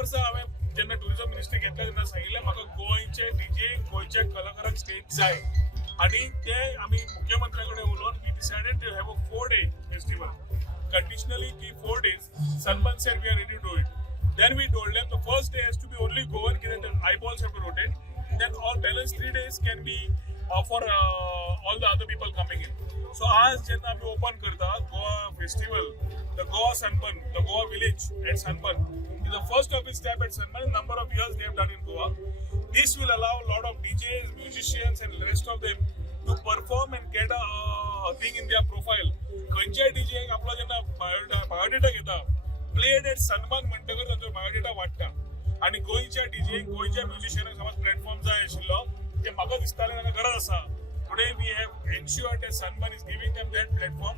वर्सा हांवें जेन्ना tourism ministry घेतल्या तेन्ना सांगिल्लें म्हाका गोंयचे डीजे गोंयच्या कलाकारांक स्टेज जाय आनी ते आमी मुख्यमंत्र्या कडेन उलोवन we decided to have a 4-day festival conditionally की 4 days Sunburn said we are ready to do it. Then we told them the first day has to be only Goan because the eyeballs have to rotate. Then all balance 3 days can be for all the other people coming in. So आज जेन्ना आमी open करता Goa festival the Goa Sunburn, the Goa village at Sunburn is the first of its type at Sunburn. Number of years they have done in Goa. This will allow a lot of DJs, musicians and the rest of them to perform and get a thing in their profile. खंयच्याय DJ आपला जेन्ना biodata घेता played at sunburn म्हणटकर तांचो biodata वाडटा आनी गोंयच्या DJ गोंयच्या म्युजिशियनाक समज प्लॅटफॉर्म जाय आशिल्लो ते म्हाका दिसतालें ताका गरज आसा. Today we have ensured that Sunburn is giving them that platform.